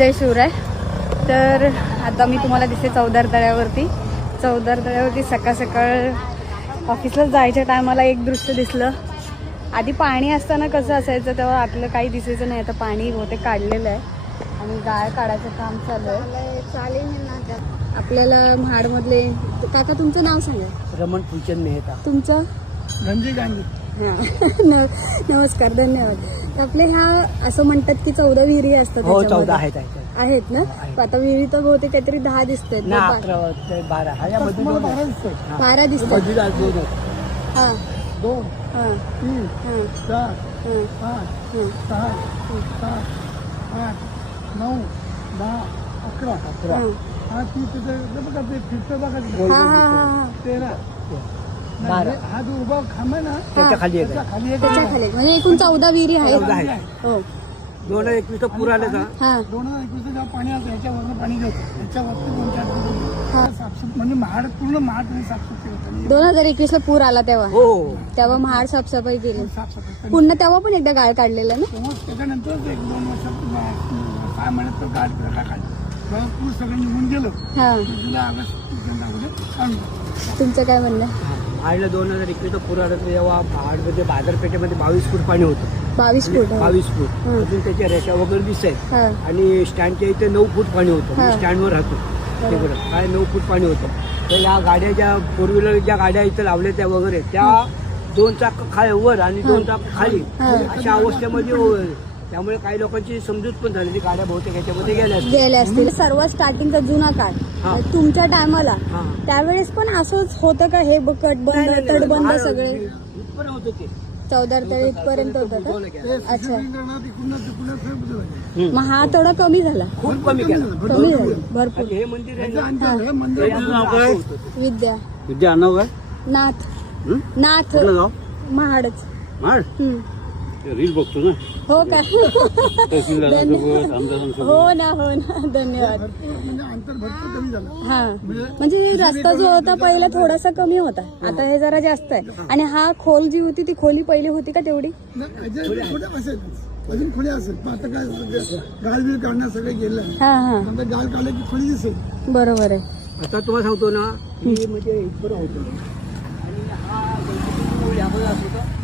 जय शिवराय. तर आता मी तुम्हाला दिसते चौदार तळ्यावरती. सकाळ सकाळ ऑफिसला जायच्या टायमाला एक दृश्य दिसलं. आधी पाणी असताना कसं असायचं तेव्हा आपलं काही दिसायचं नाही. आता पाणी बहुतेक काढलेलं आहे आणि गाय काढायचं काम चालू आहे. चालेल ना. आपल्याला महाडमधले काका तुमचं नाव सांगा. रमण फुलचंद मेहता. तुमचं? रणजी गांधी. हां नमस्कार, धन्यवाद. आपले ह्या असं म्हणतात की 14 विहिरी असतात. हो 14 आहेत ना. आता विहिरी तर बहुतेक काहीतरी 10 दिसतात. 11 ते 12. हा यामध्ये 12 दिसतात. हां 2 हां 3 हां 4 हां 5 6 7 8 9 10 11. हा ती तिथे बघा ते फिरतं बघा. हां हां हां 13 12. हा जो उभा खांब आहे ना त्याच्या खाली त्याच्या खाली म्हणजे एकूण 14 विहिरी आहेत. हो 2021 पूर आले का. हां 2021 जेव्हा पाणी आलं याच्यावरनं पाणी घ्यायचं याच्यावरती 2-4 साफसूफ म्हणजे महाड पूर्ण महाड साफसूफ केलं. 2021 ला पूर आला तेव्हा. हो तेव्हा महाड साफसफाई केली. साफसफाई पुन्हा तेव्हा पण एकदा गाळ काढलेला ना. त्याच्यानंतर 1-2 वर्षात 6 महिन्यात तो गाड काढला. पूर सगळं निघून गेलं. हां जुलै ऑगस्ट काढलं. तुमचं काय म्हणणं आहे? महाडला 2021 पूर आला तेव्हा महाडमध्ये बाजारपेठेमध्ये 22 फूट पाणी होतं. 22 फूट. 22 फूट अजून त्याच्या रेषा वगैरे दिसत आहेत. हां आणि स्टँडच्या इथे 9 फूट पाणी होतं. हा. मी स्टँडवर राहतो तिकडं काय 9 फूट पाणी होतं. तर या गाड्या ज्या 4 व्हीलर ज्या गाड्या इथं लावल्या त्या वगैरे त्या 2 चाक खाली वर आणि 2 चाक खाली अशा अवस्थेमध्ये. त्यामुळे काही लोकांची समजूत पण झाली. गाड्या बहुतेक याच्यामध्ये गेल्या असतील. सर्वात स्टार्टिंगचा जुना काळ हा. तुमच्या टायमाला हा. त्यावेळेस पण असंच होतं का? हे तटबंद तटबंद सगळे इथपर्यंत होतं ते 14 तळ इथपर्यंत होतं का? अच्छा. हम्म. मग हा थोडा कमी झाला. खूप कमी केलं. कमी झाला भरपूर. आणि हे मंदिर आहे ना, हा. हे मंदिर असं होतं. विद्या नाव काय नाथ नाथ गाव महाडच. महाड. रील बघतो ना. हो का? हो ना धन्यवाद. हा म्हणजे रस्ता जो होता पहिला थोडासा कमी होता. आता हे जरा जास्त आहे. आणि हा खोल जी होती ती खोली पहिली होती का तेवढी? अजून खोली असेल. आता काय गाळ बिल काढणं सगळे गेलं. हा हा आता गाळ काढलं की खोली दिसेल. बरोबर आहे. आता तुम्हाला सांगतो ना की म्हणजे इथपर्यंत होतं आणि हा गणपती यामध्ये असं होतं.